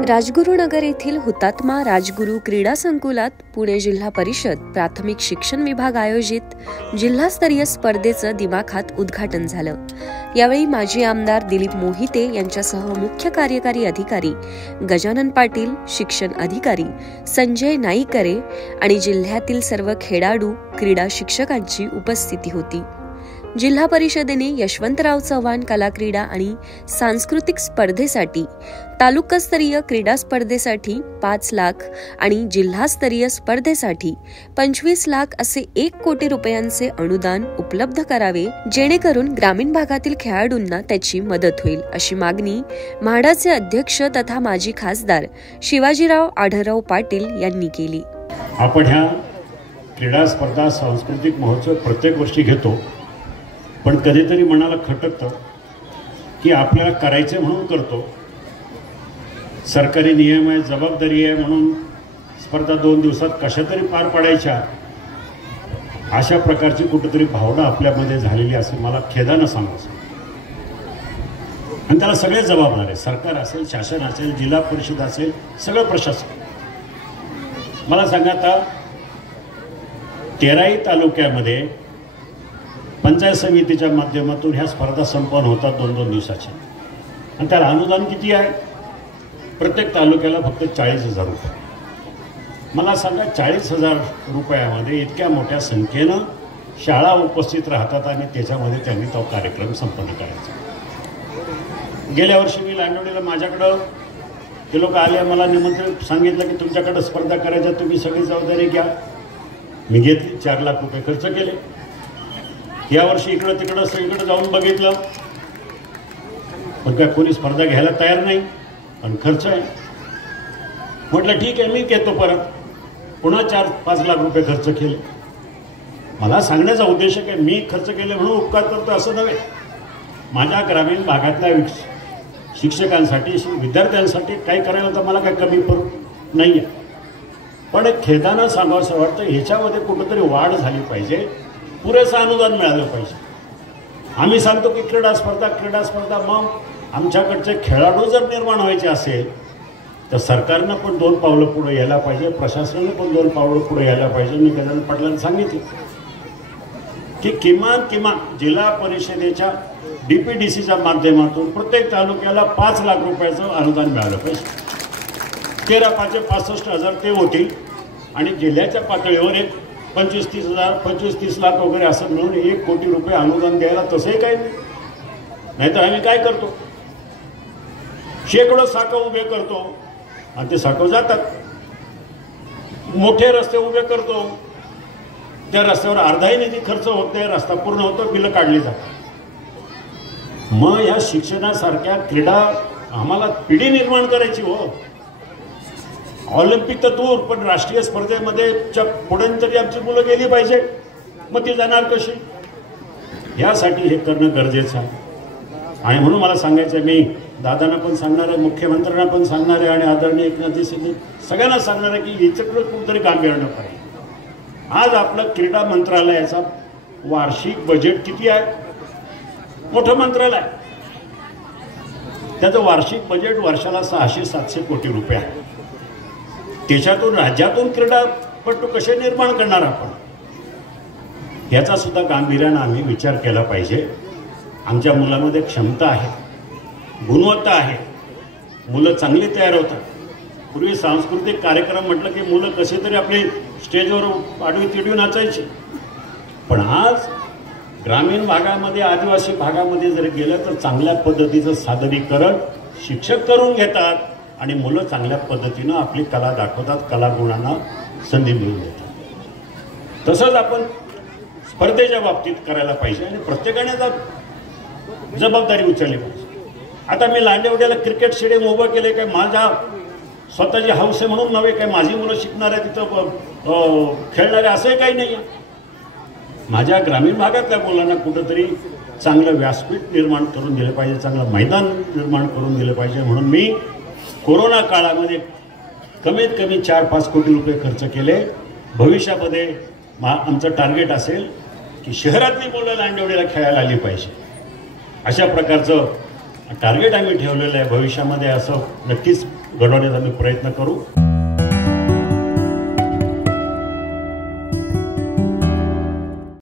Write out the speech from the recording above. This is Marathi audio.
राजगुरुनगर येथील हुतात्मा राजगुरू क्रीडा संकुलात पुणे जिल्हा परिषद प्राथमिक शिक्षण विभाग आयोजित जिल्हास्तरीय स्पर्धेचं दिमाखात उद्घाटन झालं। यावेळी माजी आमदार दिलीप मोहिते यांच्यासह मुख्य कार्यकारी अधिकारी गजानन पाटील, शिक्षण अधिकारी संजय नाईकरे आणि जिल्ह्यातील सर्व खेळाडू क्रीडा शिक्षकांची उपस्थिती होती। जिल्हा परिषदेने यशवंतराव चव्हाण कला क्रीडा आणि सांस्कृतिक स्पर्धेसाठी, तालुकास्तरीय क्रीडा स्पर्धेसाठी 5 लाख आणि जिल्हास्तरीय स्पर्धेसाठी 25 लाख असे 1 कोटी रुपयांचे अनुदान उपलब्ध करावे, जेणेकरून ग्रामीण भागातील खेळाडूंना त्याची मदत होईल, अशी मागणी म्हाडाचे अध्यक्ष तथा माजी खासदार शिवाजीराव आढळराव पाटील यांनी केली। आपण ह्या क्रीडा स्पर्धा सांस्कृतिक महोत्सव प्रत्येक वर्षी घेतो, पण कधीतरी मनाला खटकतं की आपल्याला करायचे म्हणून करतो, सरकारी नियम आहे, जबाबदारी आहे म्हणून स्पर्धा 2 दिवसात कशा तरी पार पाडायच्या, अशा प्रकारची कुठेतरी भावना आपल्यामध्ये झालेली असे मला खेदानं सांगायचं। आणि त्याला सगळे जबाबदार आहे, सरकार असेल, शासन असेल, जिल्हा परिषद असेल, सगळं प्रशासन। मला सांगा, आता 13ही तालुक्यामध्ये पंचायत समितीच्या माध्यमातून ह्या स्पर्धा संपन्न होतात 2-2 दिवसाच्या, आणि त्याला अनुदान किती आहे? प्रत्येक तालुक्याला फक्त 40,000 रुपये। मला सांगा, 40,000 रुपयामध्ये इतक्या मोठ्या संख्येनं शाळा उपस्थित राहतात आणि त्याच्यामध्ये त्यांनी तो कार्यक्रम संपन्न करायचा। गेल्या वर्षी मी लांडवडीला माझ्याकडं ते लोक आले, मला निमंत्रण सांगितलं की तुमच्याकडं स्पर्धा करायच्या, तुम्ही सगळी जबाबदारी घ्या। मी घेतली, 4 लाख रुपये खर्च केले। यावर्षी इकडं तिकडं सगळीकडे जाऊन बघितलं, पण काय कोणी स्पर्धा घ्यायला तयार नाही, पण खर्च आहे। म्हटलं ठीक आहे, मी घेतो परत। पुन्हा 4-5 लाख रुपये खर्च केले। मला सांगण्याचा उद्देश आहे की मी खर्च केले म्हणून उपकार करतो असं नव्हे। माझ्या ग्रामीण भागातल्या शिक्षकांसाठी, विद्यार्थ्यांसाठी काही करायला तर मला काही कमी पडू नाही आहे, पण एक खेदानं सांगावंसं वाटतं, ह्याच्यामध्ये कुठंतरी वाढ झाली पाहिजे, पुरेसं अनुदान मिळालं पाहिजे। आम्ही सांगतो की क्रीडा स्पर्धा, मग आमच्याकडचे खेळाडू जर निर्माण व्हायचे असेल तर सरकारनं पण 2 पावलं पुढे यायला पाहिजे, प्रशासनानं पण 2 पावलं पुढे यायला पाहिजे। मी गजानन पाटलांना सांगितलं की किमान जिल्हा परिषदेच्या DPDCच्या माध्यमातून प्रत्येक तालुक्याला 5 लाख रुपयाचं अनुदान मिळालं पाहिजे। 13-5-65,000 ते होतील, आणि जिल्ह्याच्या पातळीवर एक 25-30 लाख वगैरे असं मिळून 1 कोटी रुपये अनुदान द्यायला तसंही काही नाही। तर आम्ही काय करतो, शेकडो साखर उभे करतो आणि ते साखर जातात। मोठे रस्ते उभे करतो, त्या रस्त्यावर अर्धाही निधी खर्च होत नाही, रस्ता पूर्ण होतो, बिलं काढली जातात। मग ह्या शिक्षणासारख्या क्रीडा आम्हाला पिढी निर्माण करायची हो। ऑलिम्पिक तर दूर, पण राष्ट्रीय स्पर्धेमध्ये पुढे तरी आमची मुलं गेली पाहिजे, मग ती जाणार कशी? यासाठी हे करणं गरजेचं आहे। आणि म्हणून मला सांगायचं आहे, मी दादांना पण सांगणार आहे, मुख्यमंत्र्यांना पण सांगणार आहे, आणि आदरणीय एकनाथ शिंदे सगळ्यांना सांगणार आहे की याच्याकडे कुठेतरी गांभीर्यानं पाहिजे। आज आपलं क्रीडा मंत्रालयाचा वार्षिक बजेट किती आहे? मोठं मंत्रालय आहे, त्याचं वार्षिक बजेट वर्षाला 600-700 कोटी रुपये आहे। त्याच्यातून राज्यातून क्रीडापटू कसे निर्माण करणार आपण, याचा सुद्धा गांभीर्यानं आम्ही विचार केला पाहिजे। आमच्या मुलांमध्ये क्षमता आहे, गुणवत्ता आहे, मुलं चांगली तयार होतात। पूर्वी सांस्कृतिक कार्यक्रम म्हटलं की मुलं कसे तरी आपले स्टेजवर आडवी तिडवी नाचायची, पण आज ग्रामीण भागामध्ये, आदिवासी भागामध्ये जर गेलं तर चांगल्या पद्धतीचं सादरीकरण शिक्षक करून घेतात आणि मुलं चांगल्या पद्धतीनं आपली कला दाखवतात, कलागुणांना संधी मिळवून देतात। तसंच आपण स्पर्धेच्या बाबतीत करायला पाहिजे आणि प्रत्येकाने जबाबदारी उचलली पाहिजे। आता मी लांडेवड्याला क्रिकेट स्टेडियम उभं केले, काय माझ्या स्वतःची हौस आहे म्हणून नव्हे, काय माझी मुलं शिकणार आहे तिथं खेळणारे असंही काही नाही आहे। माझ्या ग्रामीण भागातल्या मुलांना कुठंतरी चांगलं व्यासपीठ निर्माण करून दिलं पाहिजे, चांगलं मैदान निर्माण करून दिलं पाहिजे। म्हणून मी कोरोना काळामध्ये कमीत कमी 4-5 कोटी रुपये खर्च केले। भविष्यामध्ये आमचं टार्गेट असेल की शहरातली मुलं लांडवडीला खेळायला आली पाहिजे, अशा प्रकारचं टार्गेट आम्ही ठेवलेलं आहे. भविष्यामध्ये असं नक्कीच घडवण्याचा आम्ही प्रयत्न करू.